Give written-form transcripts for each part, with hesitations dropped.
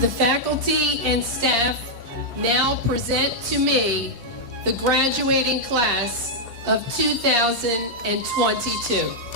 The faculty and staff now present to me the graduating class of 2022.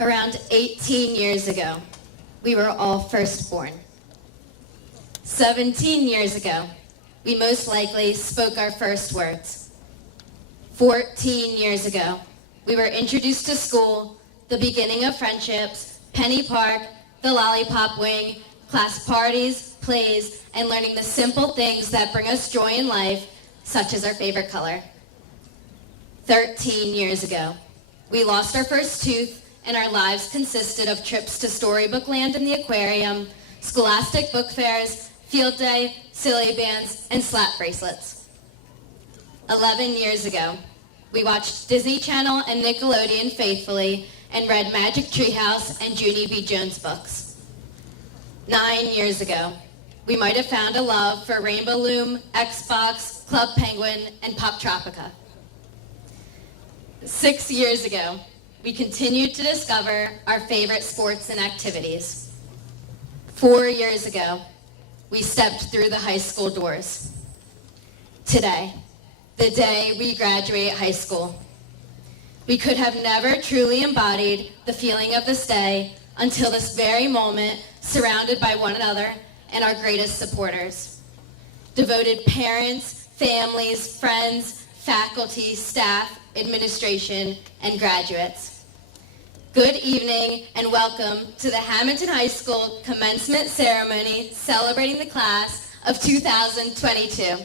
Around 18 years ago, we were all firstborn. 17 years ago, we most likely spoke our first words. 14 years ago, we were introduced to school, the beginning of friendships, Penny Park, the Lollipop Wing, class parties, plays, and learning the simple things that bring us joy in life, such as our favorite color. 13 years ago, we lost our first tooth, and our lives consisted of trips to Storybook Land and the aquarium, scholastic book fairs, field day, silly bands, and slap bracelets. 11 years ago, we watched Disney Channel and Nickelodeon faithfully and read Magic Treehouse and Junie B. Jones books. 9 years ago, we might have found a love for Rainbow Loom, Xbox, Club Penguin, and Pop Tropica. 6 years ago, we continued to discover our favorite sports and activities. 4 years ago, we stepped through the high school doors. Today, the day we graduate high school, we could have never truly embodied the feeling of this day until this very moment, surrounded by one another and our greatest supporters. Devoted parents, families, friends, faculty, staff, administration, and graduates. Good evening and welcome to the Hamilton High School commencement ceremony celebrating the class of 2022.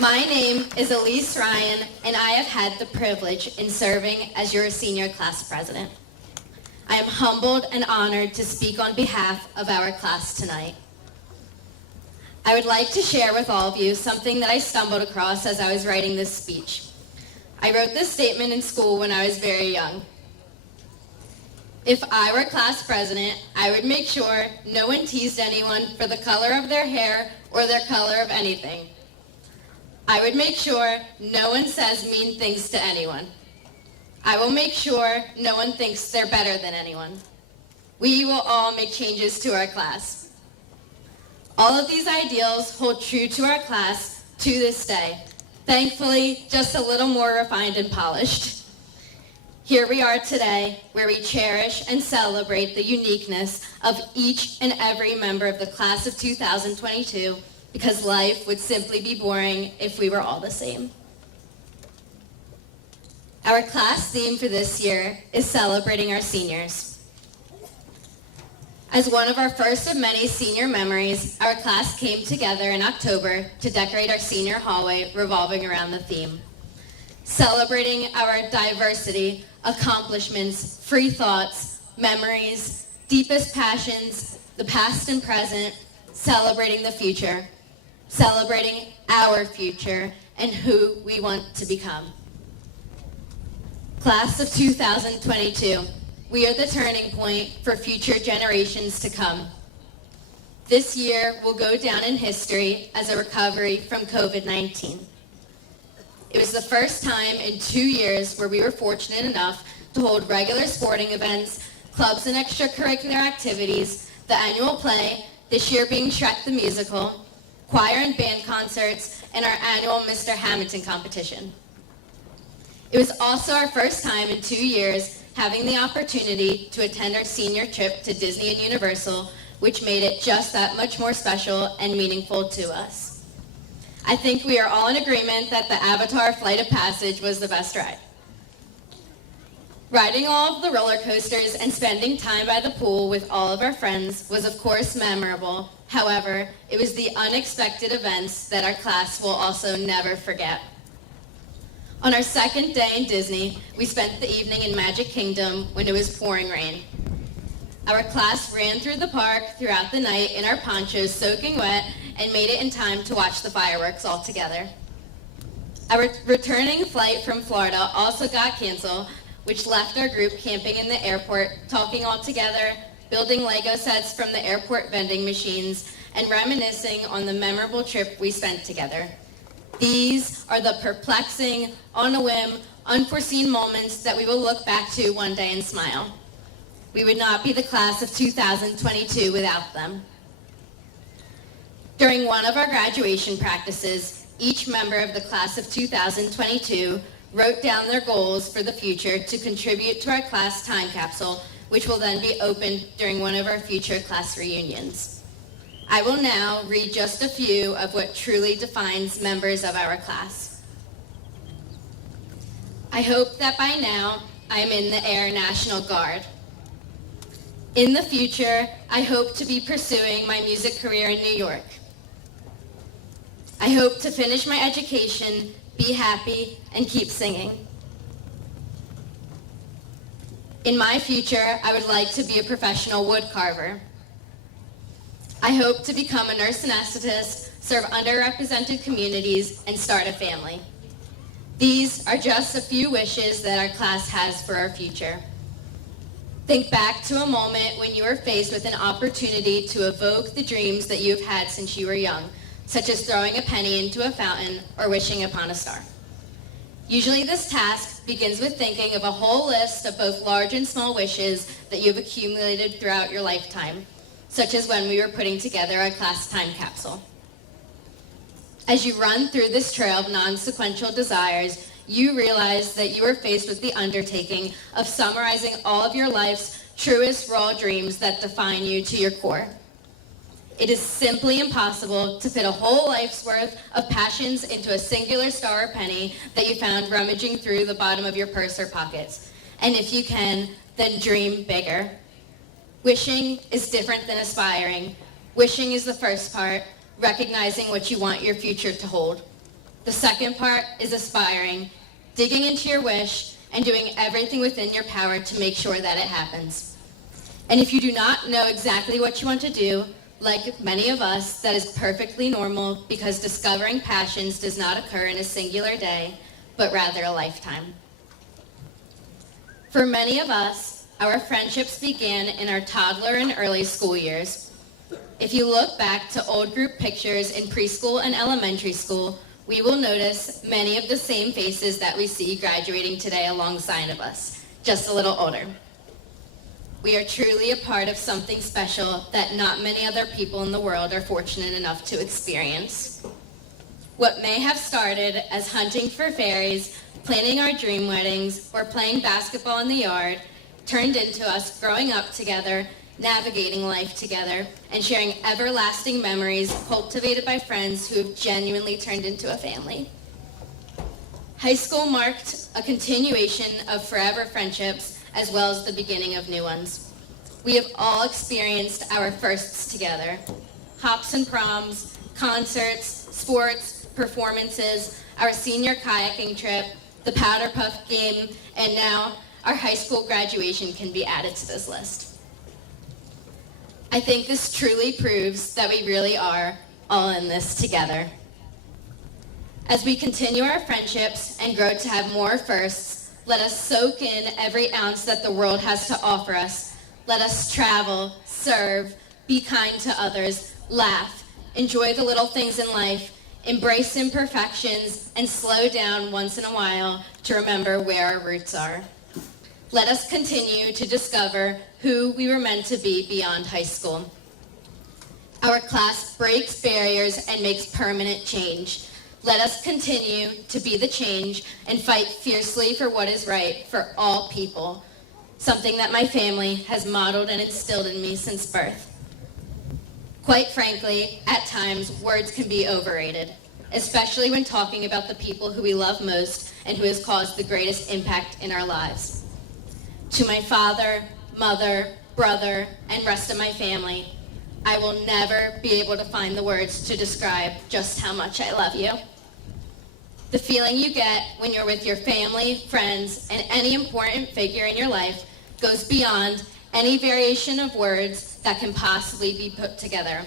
My name is Elise Ryan, and I have had the privilege in serving as your senior class president. I am humbled and honored to speak on behalf of our class tonight. I would like to share with all of you something that I stumbled across as I was writing this speech. I wrote this statement in school when I was very young. If I were class president, I would make sure no one teased anyone for the color of their hair or their color of anything. I would make sure no one says mean things to anyone. I will make sure no one thinks they're better than anyone. We will all make changes to our class. All of these ideals hold true to our class to this day. Thankfully, just a little more refined and polished. Here we are today, where we cherish and celebrate the uniqueness of each and every member of the class of 2022, because life would simply be boring if we were all the same. Our class theme for this year is celebrating our seniors. As one of our first of many senior memories, our class came together in October to decorate our senior hallway revolving around the theme. Celebrating our diversity, accomplishments, free thoughts, memories, deepest passions, the past and present, celebrating the future, celebrating our future and who we want to become. Class of 2022. We are the turning point for future generations to come. This year will go down in history as a recovery from COVID-19. It was the first time in 2 years where we were fortunate enough to hold regular sporting events, clubs and extracurricular activities, the annual play, this year being Shrek the Musical, choir and band concerts, and our annual Mr. Hamilton competition. It was also our first time in 2 years having the opportunity to attend our senior trip to Disney and Universal, which made it just that much more special and meaningful to us. I think we are all in agreement that the Avatar Flight of Passage was the best ride. Riding all of the roller coasters and spending time by the pool with all of our friends was of course memorable. However, it was the unexpected events that our class will also never forget. On our second day in Disney, we spent the evening in Magic Kingdom when it was pouring rain. Our class ran through the park throughout the night in our ponchos soaking wet and made it in time to watch the fireworks all together. Our returning flight from Florida also got canceled, which left our group camping in the airport, talking all together, building Lego sets from the airport vending machines, and reminiscing on the memorable trip we spent together. These are the perplexing, on a whim, unforeseen moments that we will look back to one day and smile. We would not be the class of 2022 without them. During one of our graduation practices, each member of the class of 2022 wrote down their goals for the future to contribute to our class time capsule, which will then be opened during one of our future class reunions. I will now read just a few of what truly defines members of our class. I hope that by now I am in the Air National Guard. In the future, I hope to be pursuing my music career in New York. I hope to finish my education, be happy, and keep singing. In my future, I would like to be a professional wood carver. I hope to become a nurse anesthetist, serve underrepresented communities, and start a family. These are just a few wishes that our class has for our future. Think back to a moment when you were faced with an opportunity to evoke the dreams that you've had since you were young, such as throwing a penny into a fountain or wishing upon a star. Usually this task begins with thinking of a whole list of both large and small wishes that you've accumulated throughout your lifetime, such as when we were putting together our class time capsule. As you run through this trail of non-sequential desires, you realize that you are faced with the undertaking of summarizing all of your life's truest raw dreams that define you to your core. It is simply impossible to fit a whole life's worth of passions into a singular star or penny that you found rummaging through the bottom of your purse or pockets. And if you can, then dream bigger. Wishing is different than aspiring. Wishing is the first part, recognizing what you want your future to hold. The second part is aspiring, digging into your wish and doing everything within your power to make sure that it happens. And if you do not know exactly what you want to do, like many of us, that is perfectly normal because discovering passions does not occur in a singular day, but rather a lifetime. For many of us, our friendships began in our toddler and early school years. If you look back to old group pictures in preschool and elementary school, we will notice many of the same faces that we see graduating today alongside of us, just a little older. We are truly a part of something special that not many other people in the world are fortunate enough to experience. What may have started as hunting for fairies, planning our dream weddings, or playing basketball in the yard turned into us growing up together, navigating life together, and sharing everlasting memories cultivated by friends who have genuinely turned into a family. High school marked a continuation of forever friendships as well as the beginning of new ones. We have all experienced our firsts together. Hops and proms, concerts, sports, performances, our senior kayaking trip, the powder puff game, and now our high school graduation can be added to this list. I think this truly proves that we really are all in this together. As we continue our friendships and grow to have more firsts, let us soak in every ounce that the world has to offer us. Let us travel, serve, be kind to others, laugh, enjoy the little things in life, embrace imperfections, and slow down once in a while to remember where our roots are. Let us continue to discover who we were meant to be beyond high school. Our class breaks barriers and makes permanent change. Let us continue to be the change and fight fiercely for what is right for all people, something that my family has modeled and instilled in me since birth. Quite frankly, at times, words can be overrated, especially when talking about the people who we love most and who has caused the greatest impact in our lives. To my father, mother, brother, and rest of my family, I will never be able to find the words to describe just how much I love you. The feeling you get when you're with your family, friends, and any important figure in your life goes beyond any variation of words that can possibly be put together.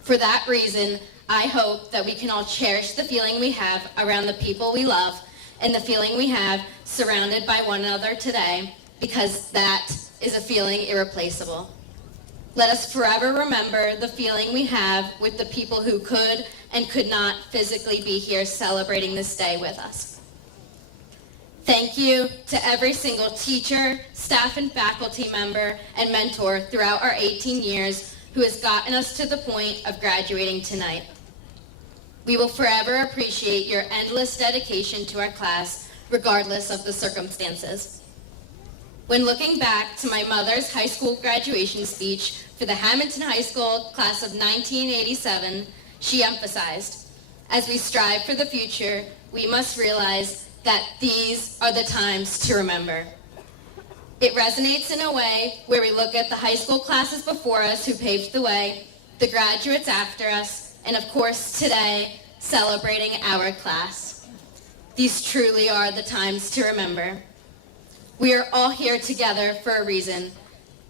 For that reason, I hope that we can all cherish the feeling we have around the people we love and the feeling we have surrounded by one another today, because that is a feeling irreplaceable. Let us forever remember the feeling we have with the people who could and could not physically be here celebrating this day with us. Thank you to every single teacher, staff, and faculty member and mentor throughout our 18 years who has gotten us to the point of graduating tonight. We will forever appreciate your endless dedication to our class, regardless of the circumstances. When looking back to my mother's high school graduation speech for the Hamilton High School class of 1987, she emphasized, as we strive for the future, we must realize that these are the times to remember. It resonates in a way where we look at the high school classes before us who paved the way, the graduates after us, and of course today, celebrating our class. These truly are the times to remember. We are all here together for a reason.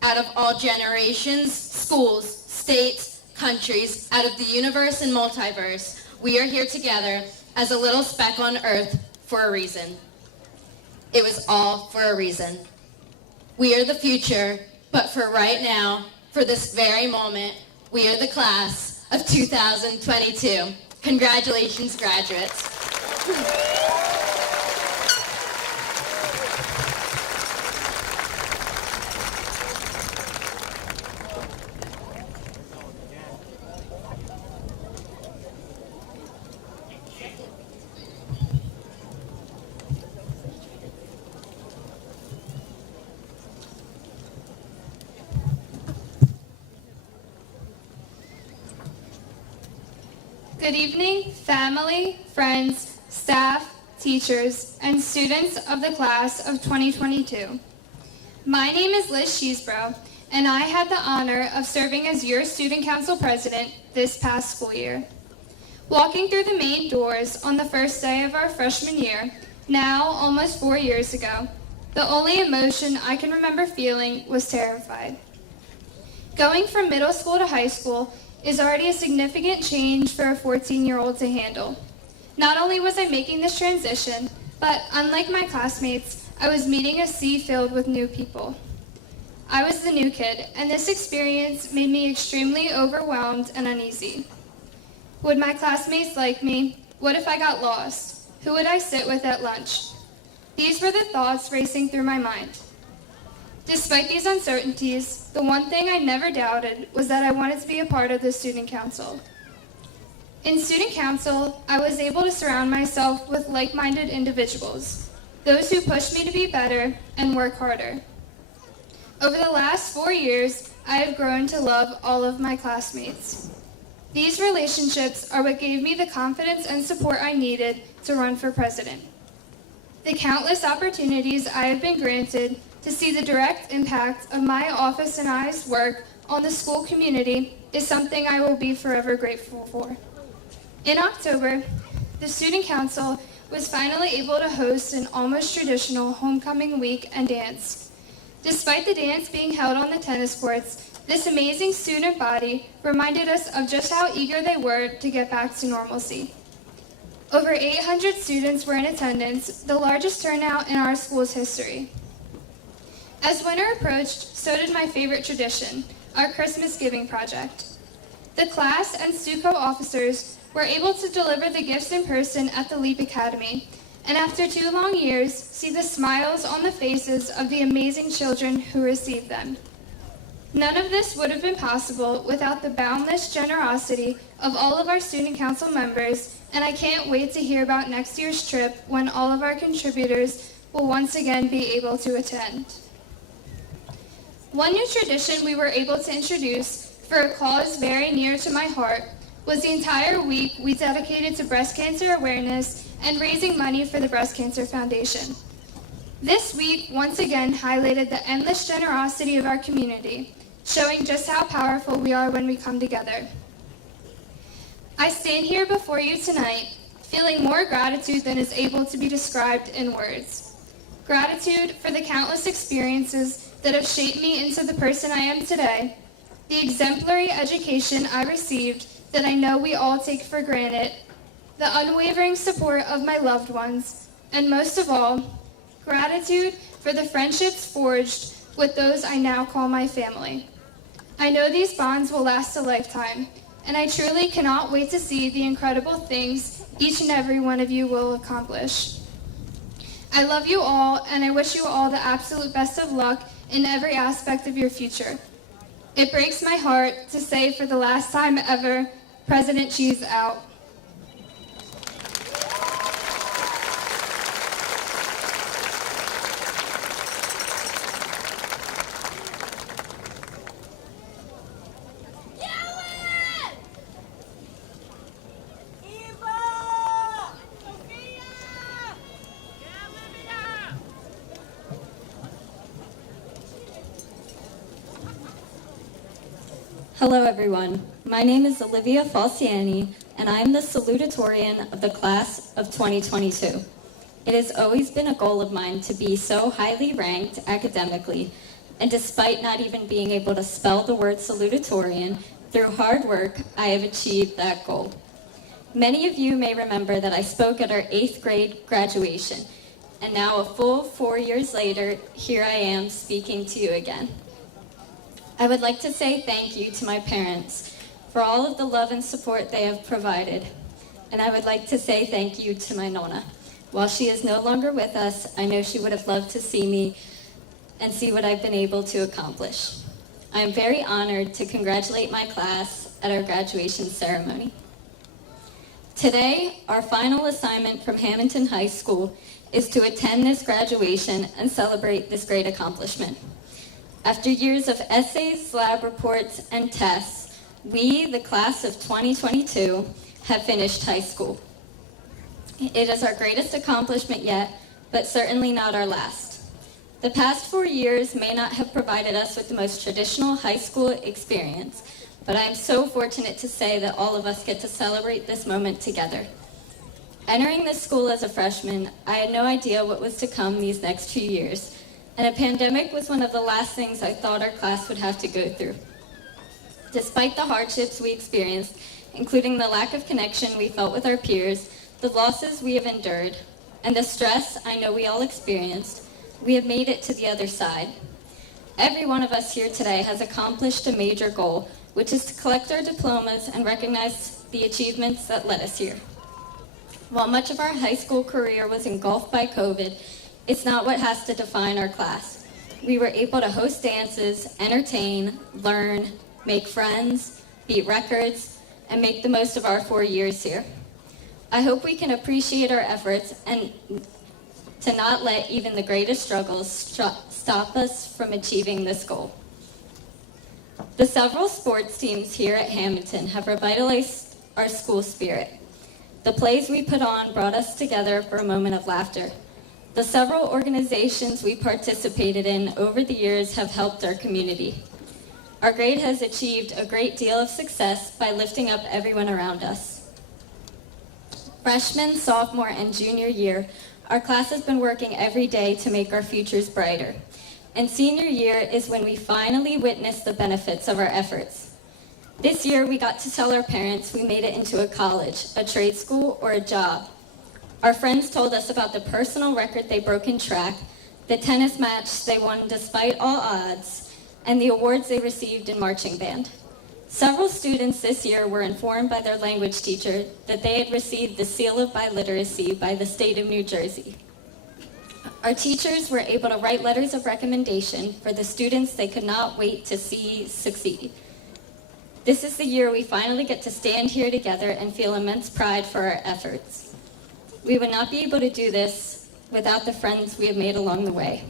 Out of all generations, schools, states, countries, out of the universe and multiverse, we are here together as a little speck on earth for a reason. It was all for a reason. We are the future, but for right now, for this very moment, we are the class of 2022. Congratulations, graduates. Good evening, family, friends, staff, teachers, and students of the class of 2022. My name is Liz Sheesbrough, and I had the honor of serving as your Student Council President this past school year. Walking through the main doors on the first day of our freshman year, now almost 4 years ago, the only emotion I can remember feeling was terrified. Going from middle school to high school is already a significant change for a 14-year-old to handle. Not only was I making this transition, but unlike my classmates, I was meeting a sea filled with new people. I was the new kid, and this experience made me extremely overwhelmed and uneasy. Would my classmates like me? What if I got lost? Who would I sit with at lunch? These were the thoughts racing through my mind. Despite these uncertainties, the one thing I never doubted was that I wanted to be a part of the Student Council. In Student Council, I was able to surround myself with like-minded individuals, those who push me to be better and work harder. Over the last 4 years, I have grown to love all of my classmates. These relationships are what gave me the confidence and support I needed to run for president. The countless opportunities I have been granted to see the direct impact of my office and I's work on the school community is something I will be forever grateful for. In October, the Student Council was finally able to host an almost traditional homecoming week and dance. Despite the dance being held on the tennis courts, this amazing student body reminded us of just how eager they were to get back to normalcy. Over 800 students were in attendance, the largest turnout in our school's history. As winter approached, so did my favorite tradition, our Christmas giving project. The class and STUCO officers were able to deliver the gifts in person at the LEAP Academy, and after 2 long years, see the smiles on the faces of the amazing children who received them. None of this would have been possible without the boundless generosity of all of our Student Council members, and I can't wait to hear about next year's trip when all of our contributors will once again be able to attend. One new tradition we were able to introduce for a cause very near to my heart was the entire week we dedicated to breast cancer awareness and raising money for the Breast Cancer Foundation. This week once again highlighted the endless generosity of our community, showing just how powerful we are when we come together. I stand here before you tonight feeling more gratitude than is able to be described in words. Gratitude for the countless experiences that have shaped me into the person I am today, the exemplary education I received that I know we all take for granted, the unwavering support of my loved ones, and most of all, gratitude for the friendships forged with those I now call my family. I know these bonds will last a lifetime, and I truly cannot wait to see the incredible things each and every one of you will accomplish. I love you all, and I wish you all the absolute best of luck in every aspect of your future. It breaks my heart to say for the last time ever, President Cheese out. Hello everyone, my name is Olivia Falciani and I am the Salutatorian of the class of 2022. It has always been a goal of mine to be so highly ranked academically, and despite not even being able to spell the word salutatorian, through hard work I have achieved that goal. Many of you may remember that I spoke at our 8th grade graduation, and now a full 4 years later, here I am speaking to you again. I would like to say thank you to my parents for all of the love and support they have provided. And I would like to say thank you to my Nona. While she is no longer with us, I know she would have loved to see me and see what I've been able to accomplish. I am very honored to congratulate my class at our graduation ceremony. Today, our final assignment from Hamilton High School is to attend this graduation and celebrate this great accomplishment. After years of essays, lab reports, and tests, we, the class of 2022, have finished high school. It is our greatest accomplishment yet, but certainly not our last. The past 4 years may not have provided us with the most traditional high school experience, but I am so fortunate to say that all of us get to celebrate this moment together. Entering this school as a freshman, I had no idea what was to come these next 2 years. And a pandemic was one of the last things I thought our class would have to go through. Despite the hardships we experienced, including the lack of connection we felt with our peers, the losses we have endured, and the stress I know we all experienced, we have made it to the other side. Every one of us here today has accomplished a major goal, which is to collect our diplomas and recognize the achievements that led us here. While much of our high school career was engulfed by COVID, it's not what has to define our class. We were able to host dances, entertain, learn, make friends, beat records, and make the most of our 4 years here. I hope we can appreciate our efforts and to not let even the greatest struggles stop us from achieving this goal. The several sports teams here at Hamilton have revitalized our school spirit. The plays we put on brought us together for a moment of laughter. The several organizations we participated in over the years have helped our community. Our grade has achieved a great deal of success by lifting up everyone around us. Freshman, sophomore, and junior year, our class has been working every day to make our futures brighter. And senior year is when we finally witness the benefits of our efforts. This year, we got to tell our parents we made it into a college, a trade school, or a job. Our friends told us about the personal record they broke in track, the tennis match they won despite all odds, and the awards they received in marching band. Several students this year were informed by their language teacher that they had received the seal of biliteracy by the state of New Jersey. Our teachers were able to write letters of recommendation for the students they could not wait to see succeed. This is the year we finally get to stand here together and feel immense pride for our efforts. We would not be able to do this without the friends we have made along the way.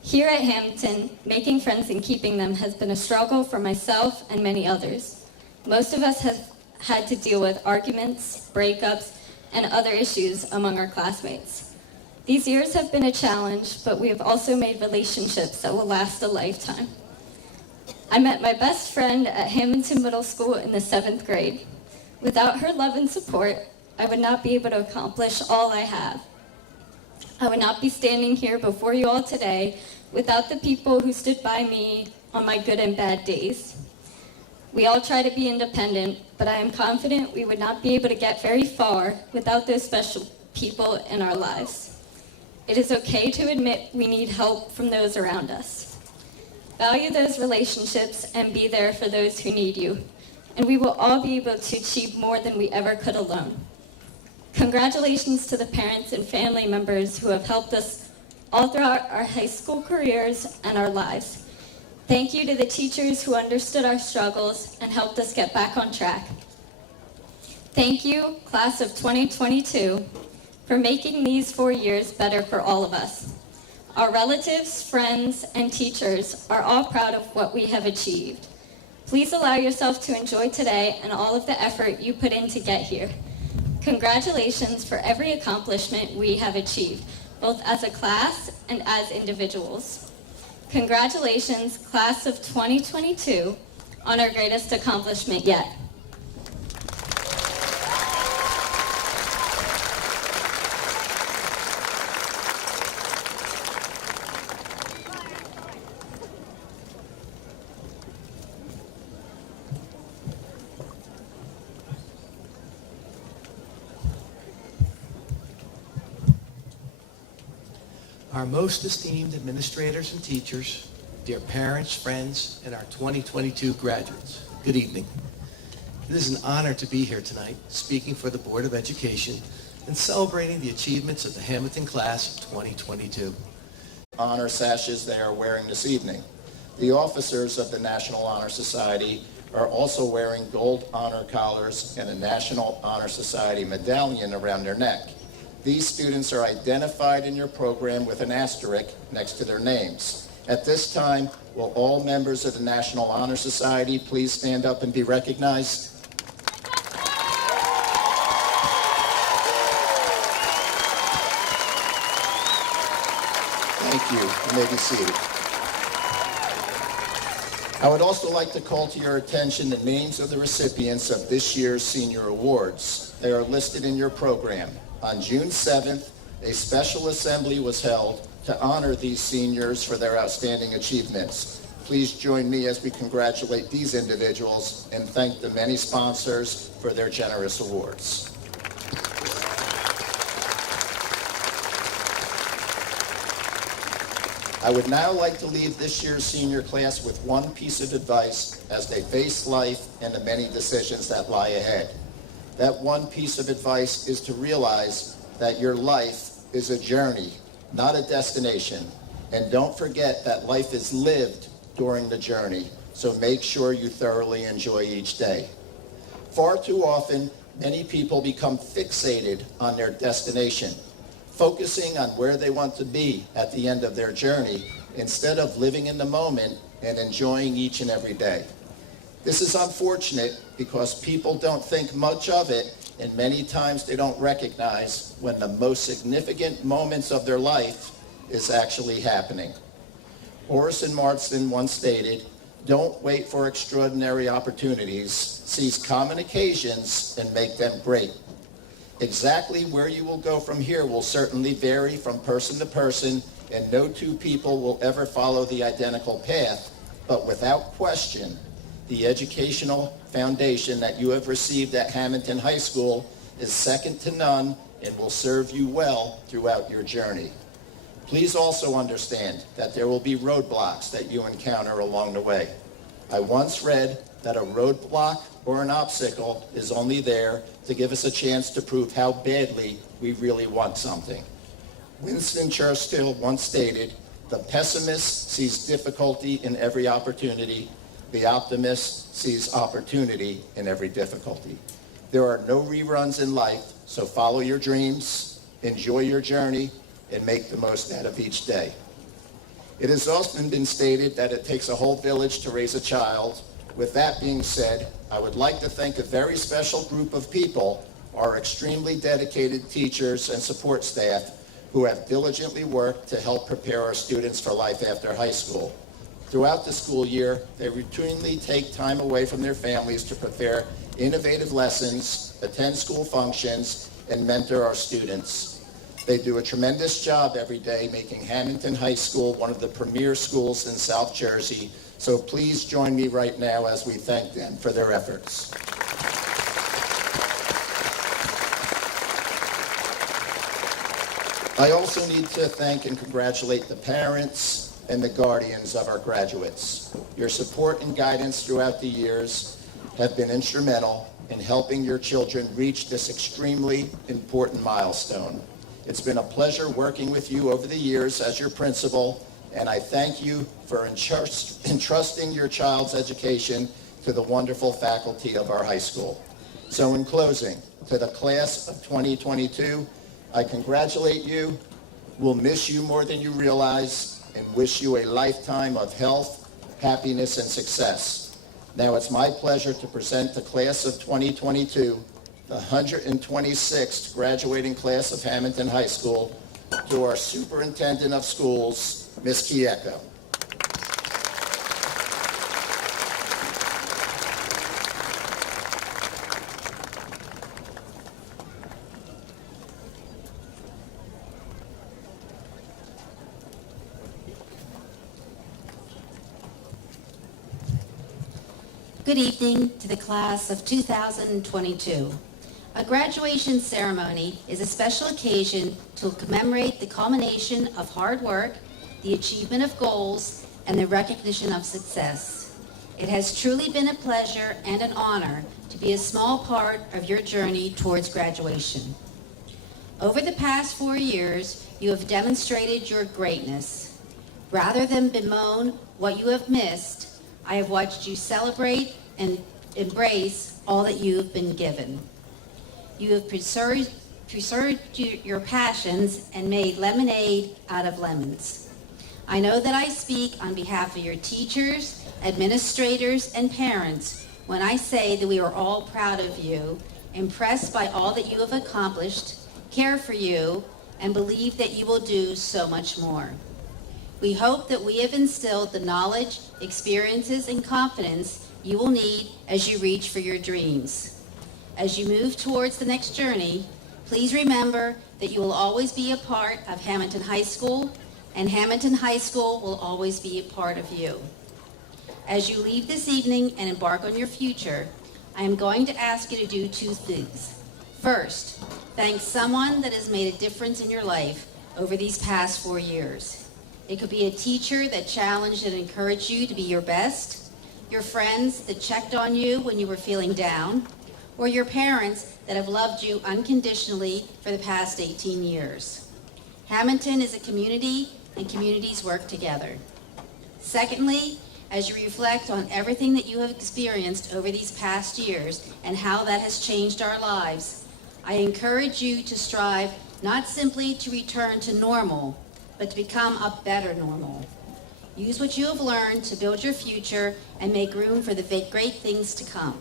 Here at Hamilton, making friends and keeping them has been a struggle for myself and many others. Most of us have had to deal with arguments, breakups, and other issues among our classmates. These years have been a challenge, but we have also made relationships that will last a lifetime. I met my best friend at Hamilton Middle School in the 7th grade. Without her love and support, I would not be able to accomplish all I have. I would not be standing here before you all today without the people who stood by me on my good and bad days. We all try to be independent, but I am confident we would not be able to get very far without those special people in our lives. It is okay to admit we need help from those around us. Value those relationships and be there for those who need you, and we will all be able to achieve more than we ever could alone. Congratulations to the parents and family members who have helped us all throughout our high school careers and our lives. Thank you to the teachers who understood our struggles and helped us get back on track. Thank you, class of 2022, for making these 4 years better for all of us. Our relatives, friends, and teachers are all proud of what we have achieved. Please allow yourself to enjoy today and all of the effort you put in to get here. Congratulations for every accomplishment we have achieved, both as a class and as individuals. Congratulations, class of 2022. on our greatest accomplishment yet. Our most esteemed administrators and teachers, dear parents, friends, and our 2022 graduates, good evening. It is an honor to be here tonight, speaking for the Board of Education and celebrating the achievements of the Hamilton class of 2022. Honor sashes they are wearing this evening. The officers of the National Honor Society are also wearing gold honor collars and a National Honor Society medallion around their neck. These students are identified in your program with an asterisk next to their names. At this time, will all members of the National Honor Society please stand up and be recognized? Thank you. You may be seated. I would also like to call to your attention the names of the recipients of this year's senior awards. They are listed in your program. On June 7th, a special assembly was held to honor these seniors for their outstanding achievements. Please join me as we congratulate these individuals and thank the many sponsors for their generous awards. I would now like to leave this year's senior class with one piece of advice as they face life and the many decisions that lie ahead. That one piece of advice is to realize that your life is a journey, not a destination. And don't forget that life is lived during the journey, so make sure you thoroughly enjoy each day. Far too often, many people become fixated on their destination, focusing on where they want to be at the end of their journey instead of living in the moment and enjoying each and every day. This is unfortunate because people don't think much of it, and many times they don't recognize when the most significant moments of their life is actually happening. Orison Marston once stated, "Don't wait for extraordinary opportunities, seize common occasions and make them great." Exactly where you will go from here will certainly vary from person to person, and no two people will ever follow the identical path, but without question, the educational foundation that you have received at Hamilton High School is second to none and will serve you well throughout your journey. Please also understand that there will be roadblocks that you encounter along the way. I once read that a roadblock or an obstacle is only there to give us a chance to prove how badly we really want something. Winston Churchill once stated, "The pessimist sees difficulty in every opportunity. The optimist sees opportunity in every difficulty." There are no reruns in life, so follow your dreams, enjoy your journey, and make the most out of each day. It has often been stated that it takes a whole village to raise a child. With that being said, I would like to thank a very special group of people, our extremely dedicated teachers and support staff, who have diligently worked to help prepare our students for life after high school. Throughout the school year, they routinely take time away from their families to prepare innovative lessons, attend school functions, and mentor our students. They do a tremendous job every day making Hamilton High School one of the premier schools in South Jersey, so please join me right now as we thank them for their efforts. I also need to thank and congratulate the parents and the guardians of our graduates. Your support and guidance throughout the years have been instrumental in helping your children reach this extremely important milestone. It's been a pleasure working with you over the years as your principal, and I thank you for entrusting your child's education to the wonderful faculty of our high school. So in closing, to the class of 2022, I congratulate you. We'll miss you more than you realize and wish you a lifetime of health, happiness, and success. Now it's my pleasure to present the class of 2022, the 126th graduating class of Hamilton High School, to our Superintendent of Schools, Ms. Kieko. Good evening to the class of 2022. A graduation ceremony is a special occasion to commemorate the culmination of hard work, the achievement of goals, and the recognition of success. It has truly been a pleasure and an honor to be a small part of your journey towards graduation. Over the past 4 years, you have demonstrated your greatness. Rather than bemoan what you have missed, I have watched you celebrate and embrace all that you have been given. You have preserved your passions and made lemonade out of lemons. I know that I speak on behalf of your teachers, administrators, and parents when I say that we are all proud of you, impressed by all that you have accomplished, care for you, and believe that you will do so much more. We hope that we have instilled the knowledge, experiences, and confidence you will need as you reach for your dreams. As you move towards the next journey, please remember that you will always be a part of Hamilton High School, and Hamilton High School will always be a part of you. As you leave this evening and embark on your future, I am going to ask you to do 2 things. First, thank someone that has made a difference in your life over these past 4 years. It could be a teacher that challenged and encouraged you to be your best, your friends that checked on you when you were feeling down, or your parents that have loved you unconditionally for the past 18 years. Hamilton is a community, and communities work together. Secondly, as you reflect on everything that you have experienced over these past years and how that has changed our lives, I encourage you to strive not simply to return to normal, but to become a better normal. Use what you have learned to build your future and make room for the great things to come.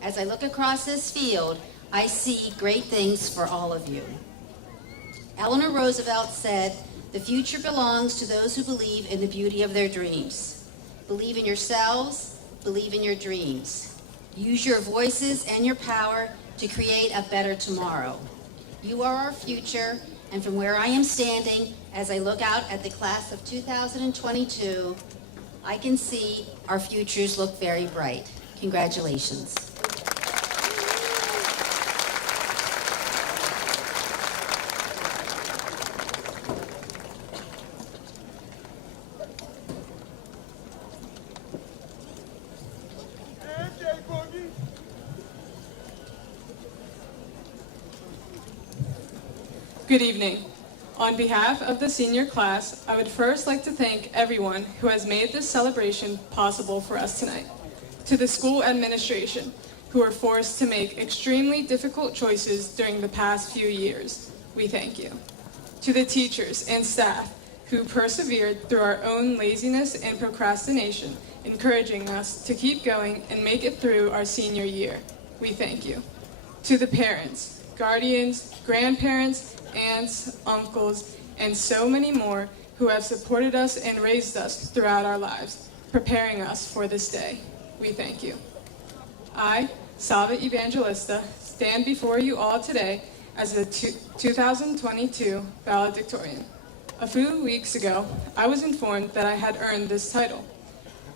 As I look across this field, I see great things for all of you. Eleanor Roosevelt said, "The future belongs to those who believe in the beauty of their dreams." Believe in yourselves, believe in your dreams. Use your voices and your power to create a better tomorrow. You are our future, and from where I am standing, as I look out at the class of 2022, I can see our futures look very bright. Congratulations. Good evening. On behalf of the senior class, I would first like to thank everyone who has made this celebration possible for us tonight. To the school administration, who were forced to make extremely difficult choices during the past few years, we thank you. To the teachers and staff who persevered through our own laziness and procrastination, encouraging us to keep going and make it through our senior year, we thank you. To the parents, guardians, grandparents, aunts, uncles, and so many more who have supported us and raised us throughout our lives, preparing us for this day. We thank you. I, Salva Evangelista, stand before you all today as a 2022 Valedictorian. A few weeks ago, I was informed that I had earned this title.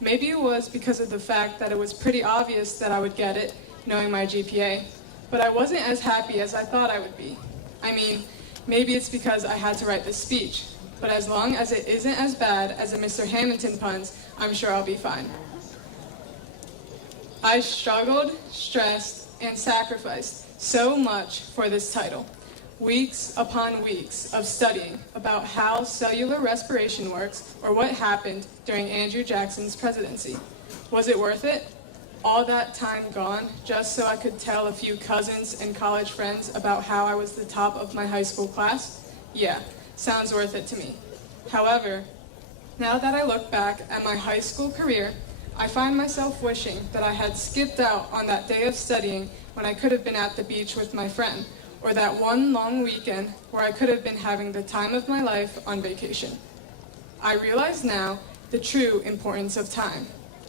Maybe it was because of the fact that it was pretty obvious that I would get it, knowing my GPA, but I wasn't as happy as I thought I would be. I mean, maybe it's because I had to write this speech, but as long as it isn't as bad as the Mr. Hamilton puns, I'm sure I'll be fine. I struggled, stressed, and sacrificed so much for this title. Weeks upon weeks of studying about how cellular respiration works or what happened during Andrew Jackson's presidency. Was it worth it? All that time gone just so I could tell a few cousins and college friends about how I was the top of my high school class? Yeah, sounds worth it to me. However, now that I look back at my high school career, I find myself wishing that I had skipped out on that day of studying when I could have been at the beach with my friend, or that one long weekend where I could have been having the time of my life on vacation. I realize now the true importance of time.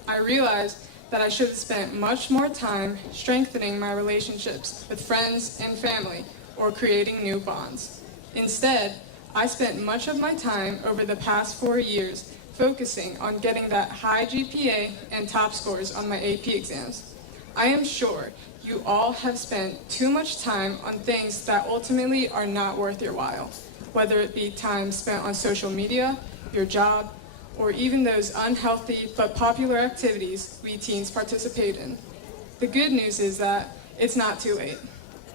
I realize that I should have spent much more time strengthening my relationships with friends and family or creating new bonds. Instead, I spent much of my time over the past 4 years focusing on getting that high GPA and top scores on my AP exams. I am sure you all have spent too much time on things that ultimately are not worth your while, whether it be time spent on social media, your job, or even those unhealthy but popular activities we teens participate in. The good news is that it's not too late.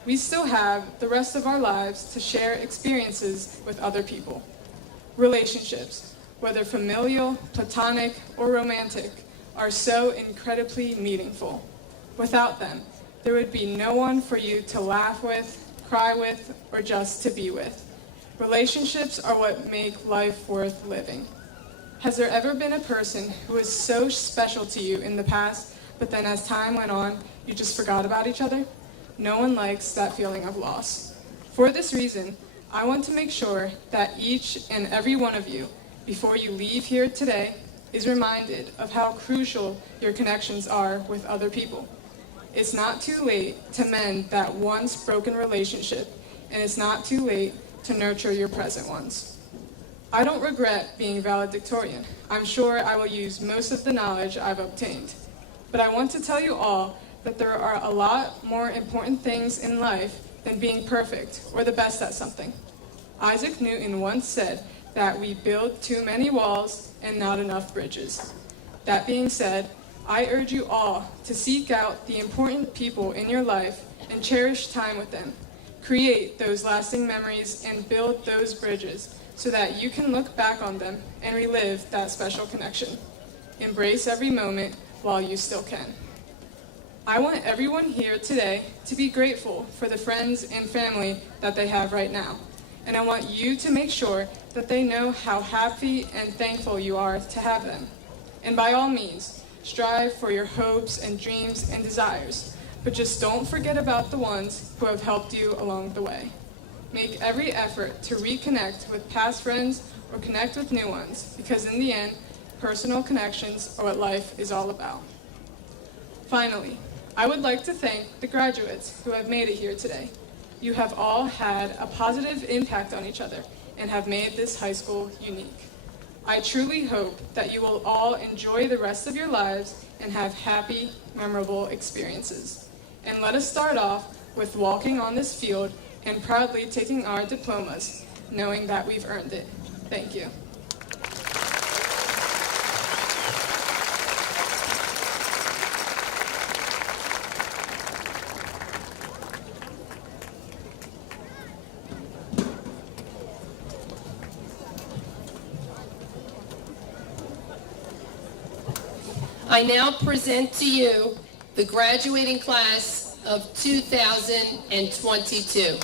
We still have the rest of our lives to share experiences with other people. Relationships, whether familial, platonic, or romantic, are so incredibly meaningful. Without them, there would be no one for you to laugh with, cry with, or just to be with. Relationships are what make life worth living. Has there ever been a person who was so special to you in the past, but then as time went on, you just forgot about each other? No one likes that feeling of loss. For this reason, I want to make sure that each and every one of you, before you leave here today, is reminded of how crucial your connections are with other people. It's not too late to mend that once broken relationship, and it's not too late to nurture your present ones. I don't regret being valedictorian. I'm sure I will use most of the knowledge I've obtained. But I want to tell you all that there are a lot more important things in life than being perfect or the best at something. Isaac Newton once said that we build too many walls and not enough bridges. That being said, I urge you all to seek out the important people in your life and cherish time with them. Create those lasting memories and build those bridges so that you can look back on them and relive that special connection. Embrace every moment while you still can. I want everyone here today to be grateful for the friends and family that they have right now. And I want you to make sure that they know how happy and thankful you are to have them. And by all means, strive for your hopes and dreams and desires, but just don't forget about the ones who have helped you along the way. Make every effort to reconnect with past friends or connect with new ones, because in the end, personal connections are what life is all about. Finally, I would like to thank the graduates who have made it here today. You have all had a positive impact on each other and have made this high school unique. I truly hope that you will all enjoy the rest of your lives and have happy, memorable experiences. And let us start off with walking on this field and proudly taking our diplomas, knowing that we've earned it. Thank you. I now present to you the graduating class of 2022.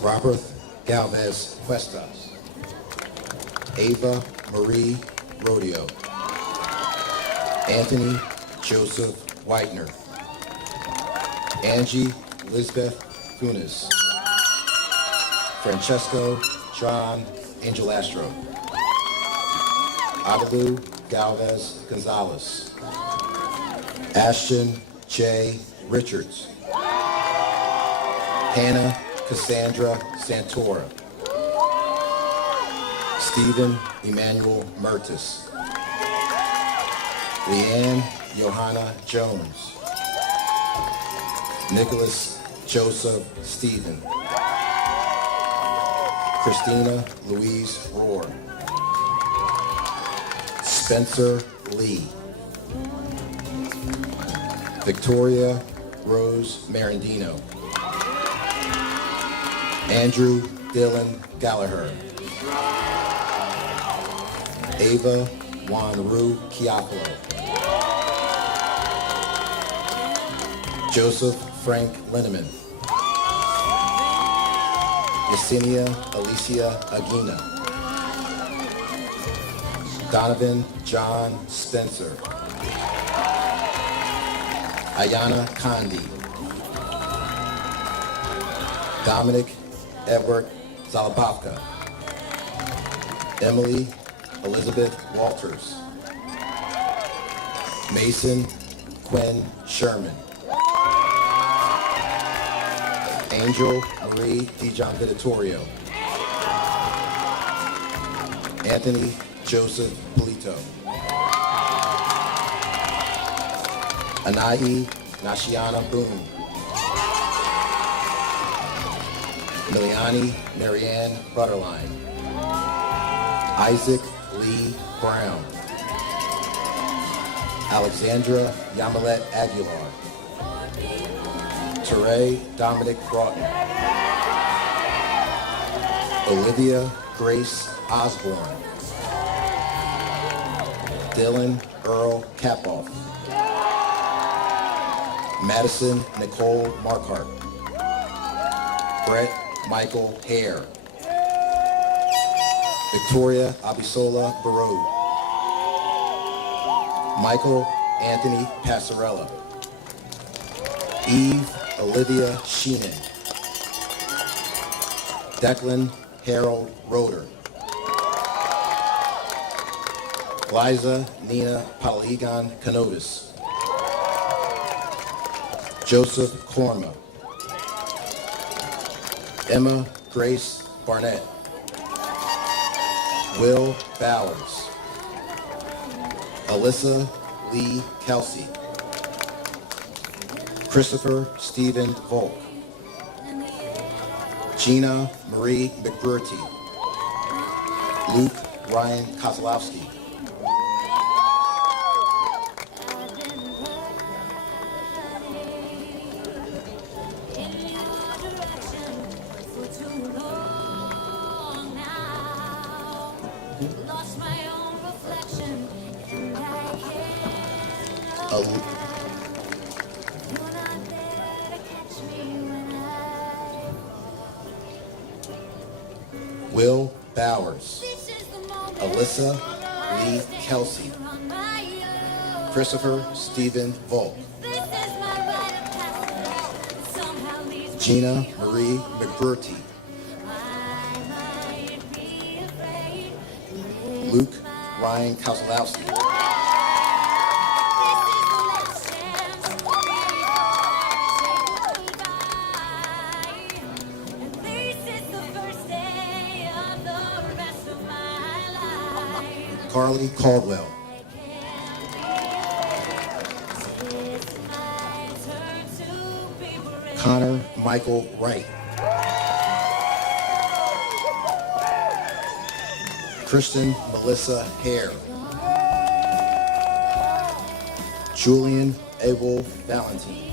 Robert Galvez Cuestas, Ava Marie Rodeo, Anthony Joseph Whitener, Angie Elizabeth Funes, Francesco John Angelastro, Adalu Galvez Gonzalez, Ashton J. Richards, Hannah Cassandra Santora, Stephen Emmanuel Mertis, Leanne Johanna Jones, Nicholas Joseph Stephen, Christina Louise Rohr, Spencer Lee, Victoria Rose Marandino, Andrew Dylan Gallagher, Ava Wanru Chiapolo, Joseph Frank Linneman, Yesenia Alicia Aguina. Donovan John Spencer. Ayana Condi. Dominic Edward Zalabavka. Emily Elizabeth Walters. Mason Quinn Sherman. Angel Marie DiGianvittorio. Anthony Joseph Polito. Anahi Nashiana Boone. Miliani Marianne Butterline. Isaac Lee Brown. Alexandra Yamilet Aguilar. Teray Dominic Broughton. Olivia Grace Osborne. Dylan Earl Kapoff. Madison Nicole Markhart. Brett Michael Hare. Victoria Abisola Barode. Michael Anthony Passarella. Eve Olivia Sheenan. Declan Harold Roeder. Liza Nina Polygon Canotis. Joseph Korma. Emma Grace Barnett. Will Bowers. Alyssa Lee Kelsey. Christopher Stephen Volk. Gina Marie McBurty. Luke Ryan Kozlowski. Will Bowers. Alyssa Lee Kelsey. Christopher Stephen Volk. Gina Marie McBurty. Luke Ryan Kozlowski. Carly Caldwell. Connor Michael Wright. Kristen Melissa Hare. Julian Abel Valentine.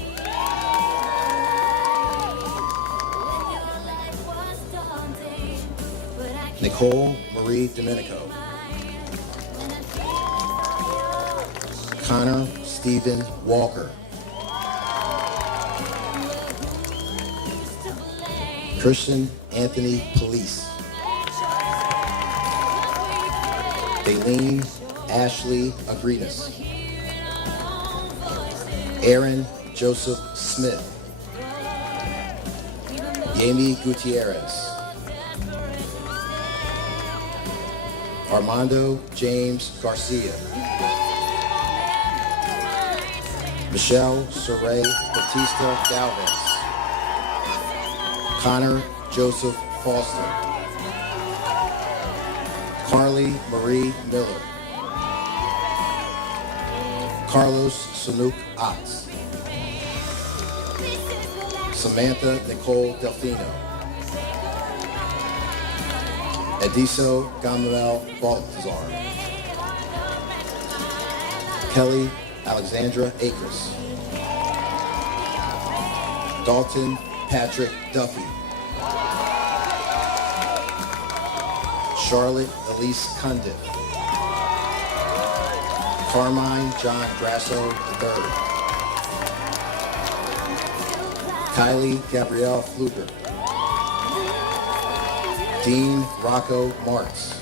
Nicole Marie Domenico. Connor Stephen Walker. Christian Anthony Police. Daleen Ashley Agridas. Aaron Joseph Smith. Yami Gutierrez. Armando James Garcia. Michelle Saray Batista Galvez. Connor Joseph Foster. Carly Marie Miller. Carlos Sanuk Otts. Samantha Nicole Delfino. Ediso Gamal Baltazar. Kelly Alexandra Akers. Dalton Patrick Duffy. Charlotte Elise Cundiff. Carmine John Grasso III. Kylie Gabrielle Fluger. Dean Rocco Martz.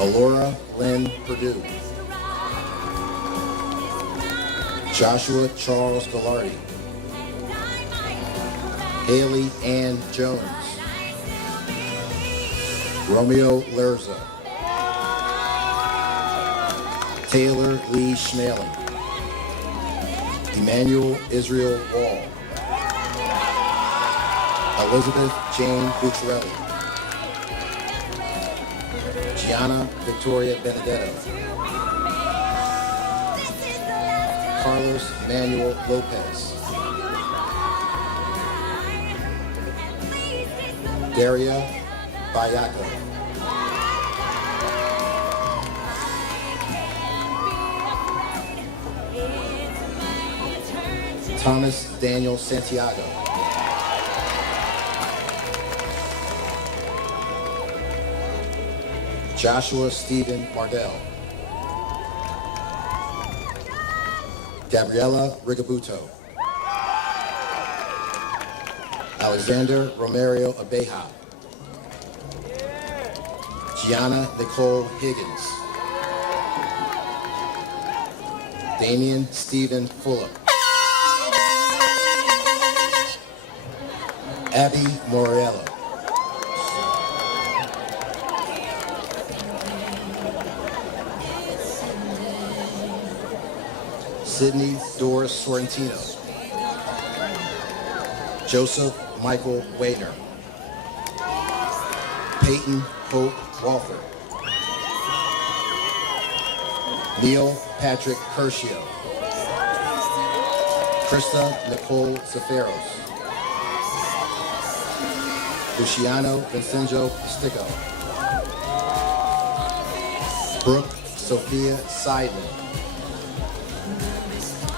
Alora Lynn Perdue. Joshua Charles Gallardi. Haley Ann Jones. Romeo Lerza. Taylor Lee Schmaling. Emmanuel Israel Wall. Elizabeth Jane Bucciarelli. Gianna Victoria Benedetto. Carlos Manuel Lopez. Daria Bayaco. Thomas Daniel Santiago. Joshua Stephen Mardell. Gabriela Rigabuto. Alexander Romario Abeja. Gianna Nicole Higgins. Damian Stephen Fuller. Abby Moriello. Sydney Doris Sorrentino. Joseph Michael Wayner. Peyton Hope Walford. Neil Patrick Curcio. Krista Nicole Zaferos. Luciano Vincenzo Sticco. Brooke Sophia Seidman.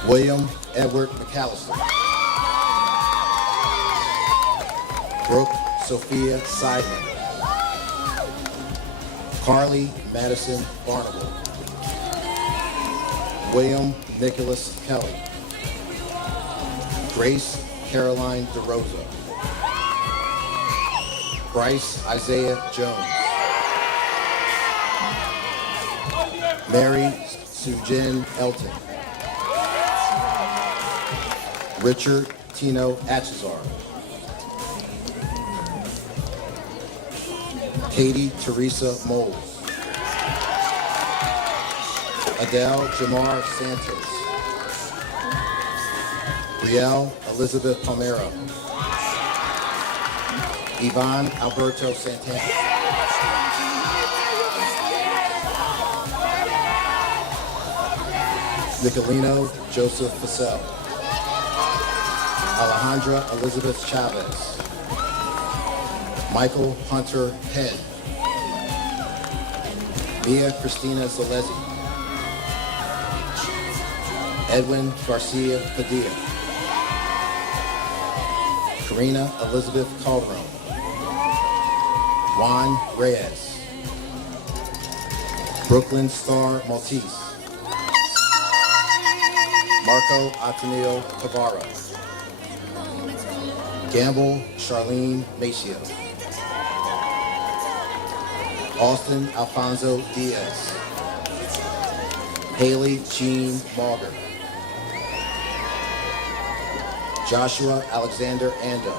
William Edward McAllister. Brooke Sophia Seidman. Carly Madison Barnable. William Nicholas Kelly. Grace Caroline DeRosa. Bryce Isaiah Jones. Mary Sujin Elton. Richard Tino Achazar. Katie Teresa Moles. Adele Jamar Santos. Brielle Elizabeth Palmero. Ivan Alberto Santana. Nicolino Joseph Facel. Alejandra Elizabeth Chavez. Michael Hunter Head. Mia Christina Zalezi. Edwin Garcia Padilla. Karina Elizabeth Calderon. Juan Reyes. Brooklyn Star Maltese. Marco Ateneo Tavares. Gamble Charlene Maceo. Austin Alfonso Diaz. Haley Jean Mauger. Joshua Alexander Ando.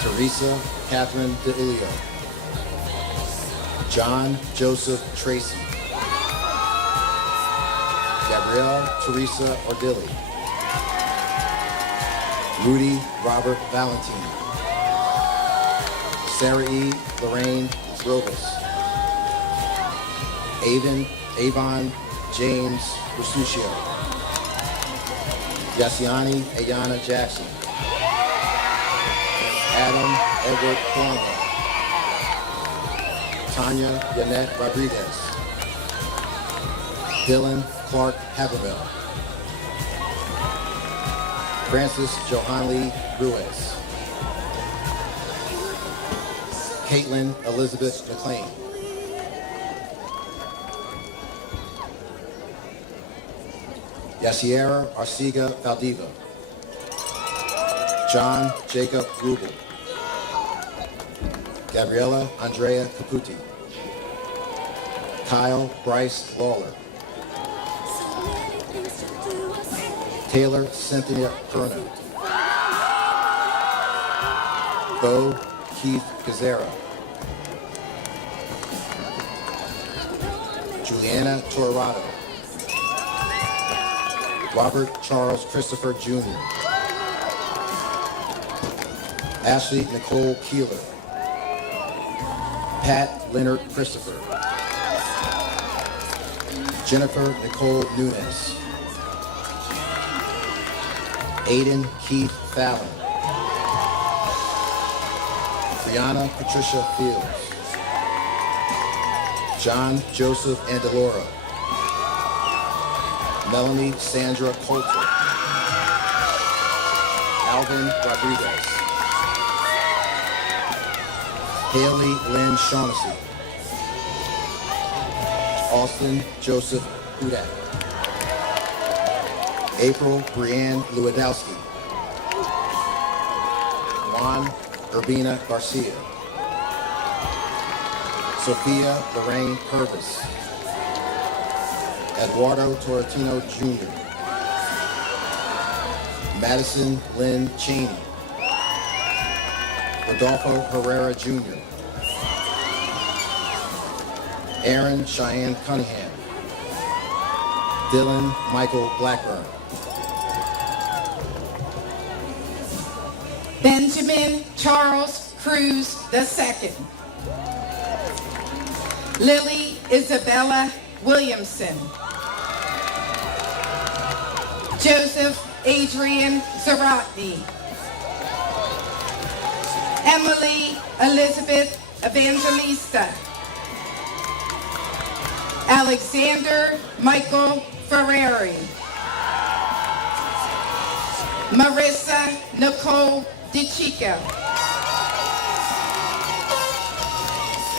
Teresa Catherine DeIlio. John Joseph Tracy. Gabrielle Teresa Ordilli. Rudy Robert Valentine. Sarah E. Lorraine Robus. Avon James Resuccio. Yassiani Ayana Jackson. Adam Edward Polanco. Tanya Yanette Rodriguez. Dylan Clark Haberville. Francis Johanli Ruiz. Caitlin Elizabeth McLean. Yasiera Arcega Valdiva. John Jacob Rubel. Gabriella Andrea Caputi. Kyle Bryce Lawler. Taylor Cynthia Perna. Bo Keith Gazera. Juliana Torrado. Robert Charles Christopher Jr. Ashley Nicole Keeler. Pat Leonard Christopher. Jennifer Nicole Nunes. Aiden Keith Fallon. Brianna Patricia Fields. John Joseph Andalora. Melanie Sandra Coulter. Alvin Rodriguez. Haley Lynn Shaughnessy. Austin Joseph Hudak. April Brianne Lewandowski. Juan Urbina Garcia. Sophia Lorraine Purvis. Eduardo Torretino Jr. Madison Lynn Cheney. Rodolfo Herrera Jr. Aaron Cheyenne Cunningham. Dylan Michael Blackburn. Benjamin Charles Cruz II. Lily Isabella Williamson. Joseph Adrian Zarotny. Emily Elizabeth Evangelista. Alexander Michael Ferrari. Marissa Nicole DeChico.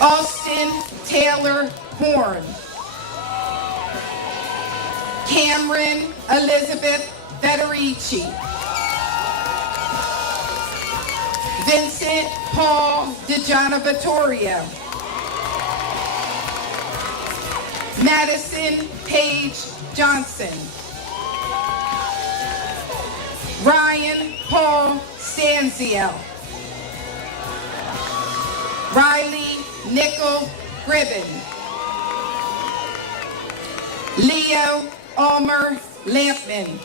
Austin Taylor Horn. Cameron Elizabeth Federici. Vincent Paul DeGiannovittorio. Madison Paige Johnson. Ryan Paul Stanziel. Riley Nickel Gribben. Leo Almer Lampman.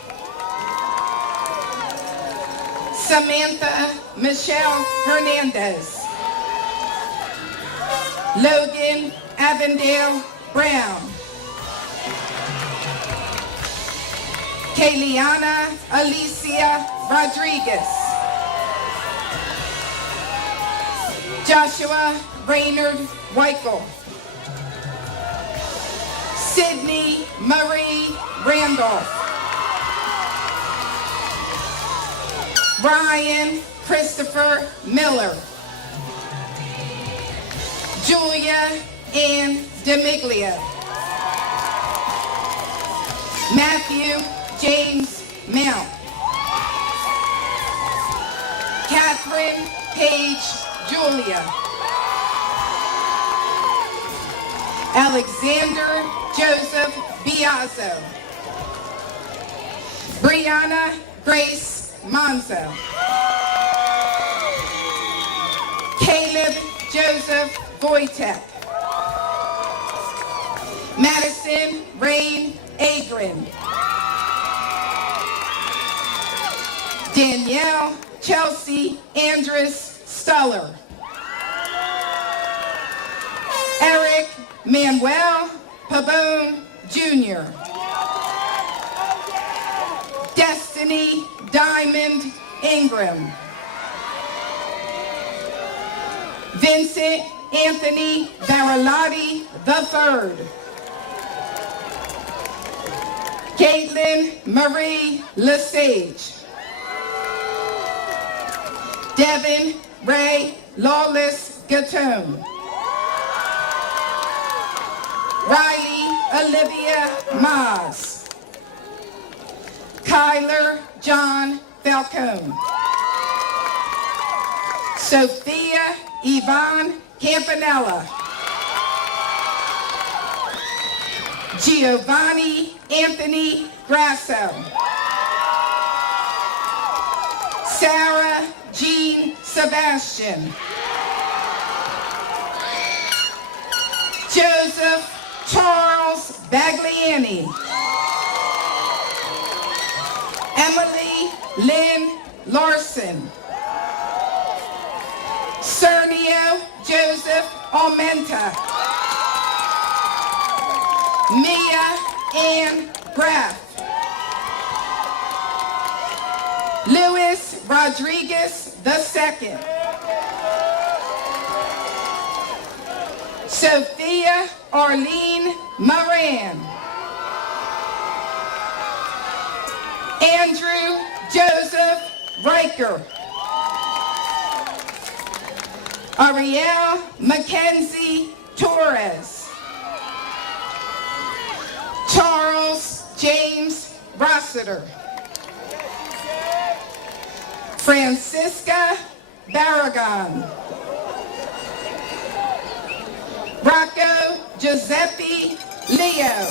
Samantha Michelle Hernandez. Logan Avondale Brown. Kayliana Alicia Rodriguez. Joshua Raynard Weichel. Sydney Marie Randolph. Ryan Christopher Miller. Julia Ann DeMiglia. Matthew James Mount. Catherine Page Julia. Alexander Joseph Biazzo. Brianna Grace Monzo. Caleb Joseph Wojtek. Madison Rain Agrin. Danielle Chelsea Andress Stuller. Eric Manuel Pabon Jr. Destiny Diamond Ingram. Vincent Anthony Baralotti III. Caitlin Marie Lesage. Devin Ray Lawless Gatone. Riley Olivia Maas. Kyler John Falcone. Sophia Yvonne Campanella. Giovanni Anthony Grasso. Sarah Jean Sebastian. Joseph Charles Bagliani. Emily Lynn Larson. Cernio Joseph Almenta. Mia Ann Graff. Luis Rodriguez II. Sophia Arlene Moran. Andrew Joseph Riker. Ariel Mackenzie Torres. Charles James Rossiter. Francisca Barragan. Rocco Giuseppe Leo.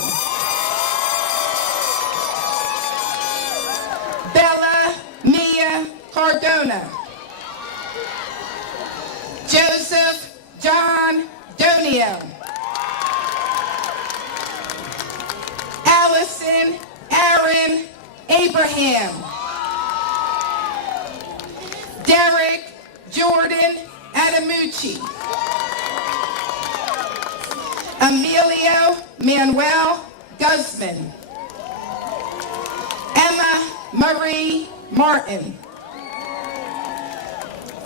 Bella Mia Cardona. Joseph John Donio. Allison Aaron Abraham. Derek Jordan Adamucci. Emilio Manuel Guzman. Emma Marie Martin.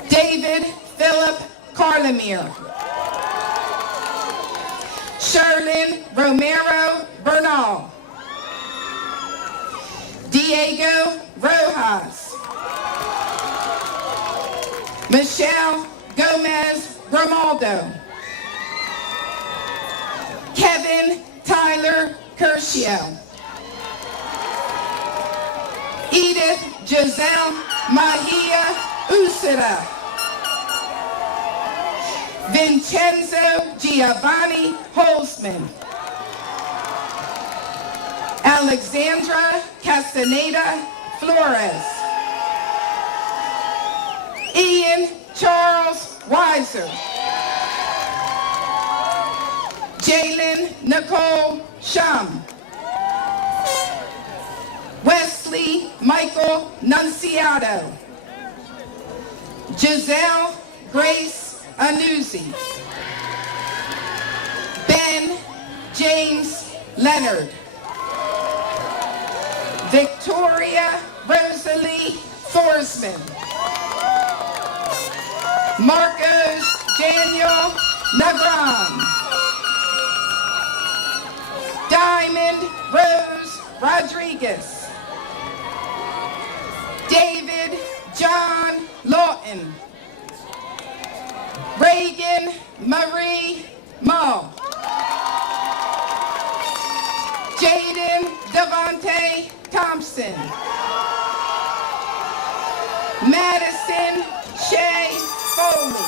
David Philip Carlemere. Sherlyn Romero Bernal. Diego Rojas. Michelle Gomez Grimaldo. Kevin Tyler Curcio. Edith Giselle Mahia Usida. Vincenzo Giovanni Holzman. Alexandra Castaneda Flores. Ian Charles Weiser. Jalen Nicole Shum. Wesley Michael Nunciato. Giselle Grace Anuzzi. Ben James Leonard. Victoria Rosalie Thorsman. Marcos Daniel Negron. Diamond Rose Rodriguez. David John Lawton. Reagan Marie Mull. Jaden Devontae Thompson. Madison Shea Foley.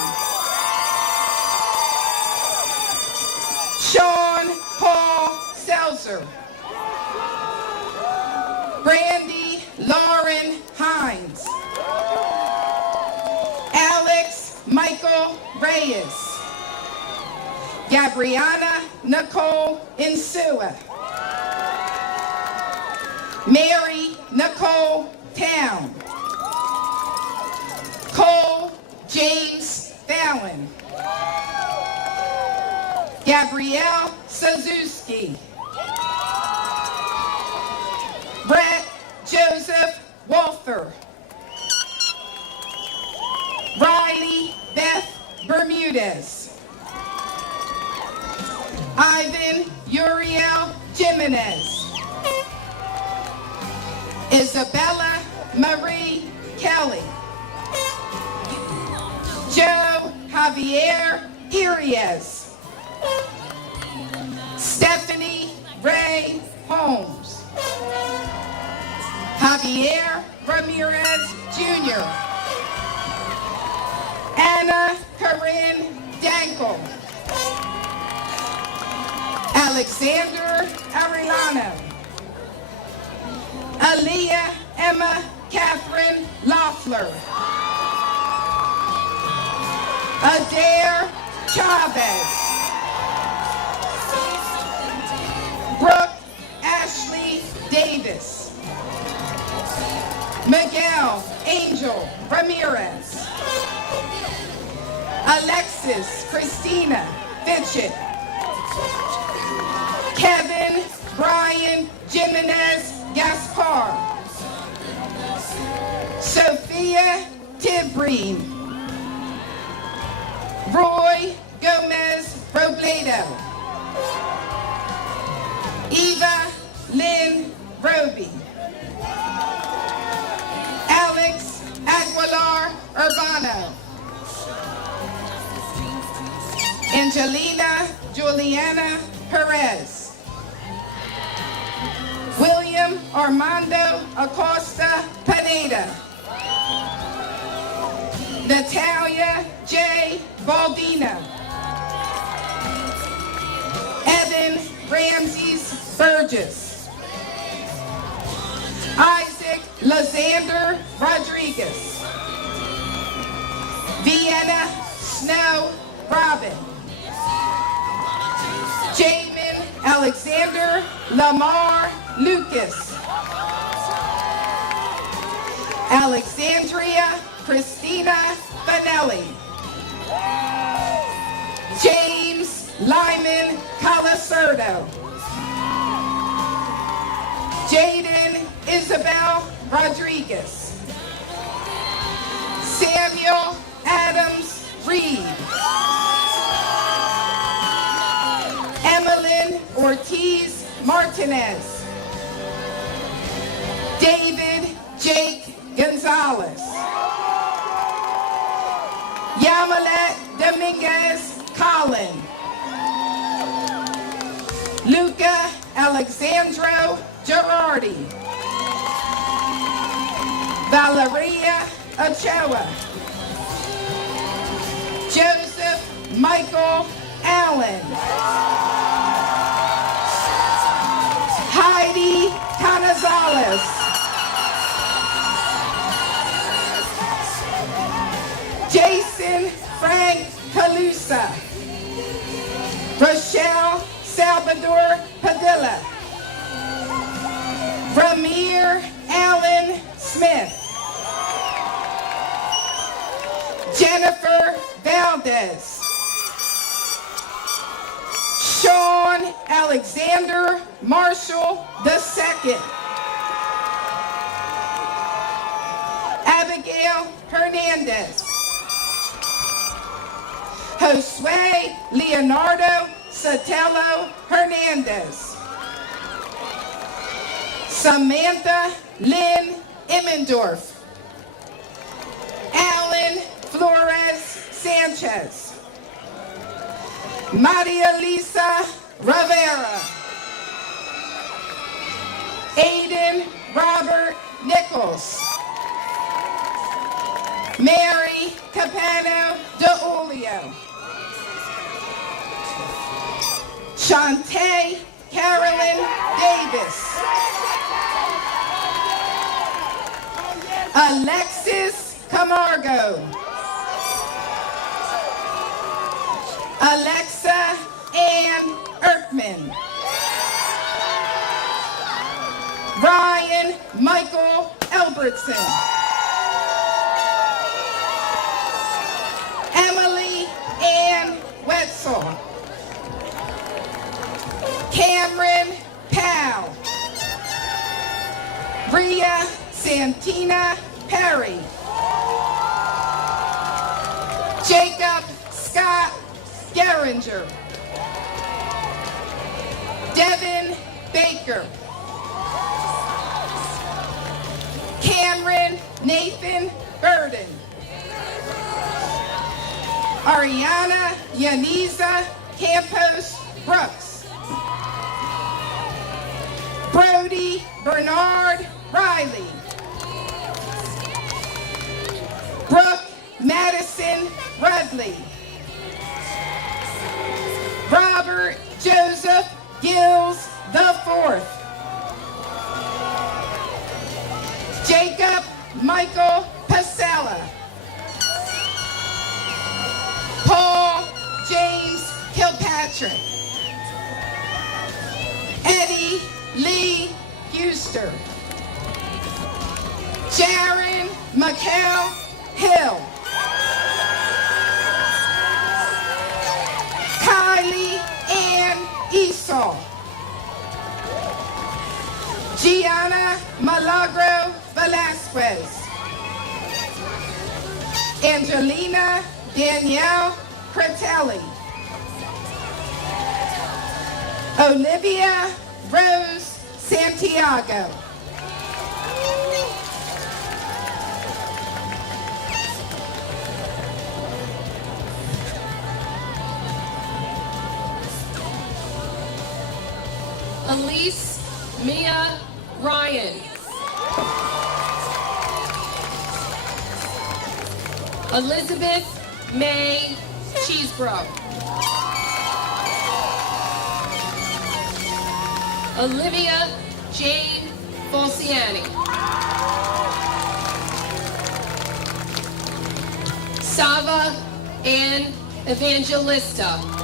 Sean Paul Seltzer. Brandy Lauren Hines. Alex Michael Reyes. Gabriana Nicole Insua. Mary Nicole Town. Cole James Fallon. Gabrielle Suzuki. Brett Joseph Wolfer. Riley Beth Bermudez. Ivan Uriel Jimenez. Isabella Marie Kelly. Joe Javier Irias. Stephanie Ray Holmes. Javier Ramirez Jr. Anna Corinne Dankel. Alexander Arellano. Aaliyah Emma Catherine Loeffler. Adair Chavez. Brooke Ashley Davis. Miguel Angel Ramirez. Alexis Christina Fitchett. Kevin Brian Jimenez Gaspar. Sophia Tibreen. Roy Gomez Robledo. Eva Lynn Roby. Alex Aguilar Urbano. Angelina Juliana Perez. William Armando Acosta Pineda. Natalia J. Baldino. Evan Ramses Burgess. Isaac Lazander Rodriguez. Vienna Snow Robin. Jamin Alexander Lamar Lucas. Alexandria Christina Finelli. James Lyman Colacerdo. Jaden Isabel Rodriguez. Samuel Adams Reed. Emmeline Ortiz Martinez. David Jake Gonzalez. Yamilet Dominguez Collin. Luca Alexandro Girardi. Valeria Ochoa. Joseph Michael Allen. Heidi Canazales. Jason Frank Calusa. Rochelle Salvador Padilla. Ramir Allen Smith. Jennifer Valdez. Sean Alexander Marshall II. Abigail Hernandez. Josue Leonardo Sotelo Hernandez. Samantha Lynn Immendorf. Alan Flores Sanchez. Maria Lisa Rivera. Aiden Robert Nichols. Mary Capano de Olio. Shantae Carolyn Davis. Alexis Camargo. Alexa Ann Erkman. Ryan Michael Albertson. Emily Ann Wetzel. Cameron Powell. Bria Santina Perry. Jacob Scott Geringer. Devin Baker. Cameron Nathan Burden. Ariana Yaniza Campos Brooks. Brody Bernard Riley. Brooke Madison Rose. Dudley. Robert Joseph Gills IV. Jacob Michael Pasella. Paul James Kilpatrick. Eddie Lee Huster. Sharon McHale Hill. Kylie Ann Esau. Gianna Milagro Velasquez. Angelina Danielle Critelli. Olivia Rose Santiago. Elise Mia Ryan. Elizabeth May Cheesebro. Olivia Jane Falciani. Sava Ann Evangelista.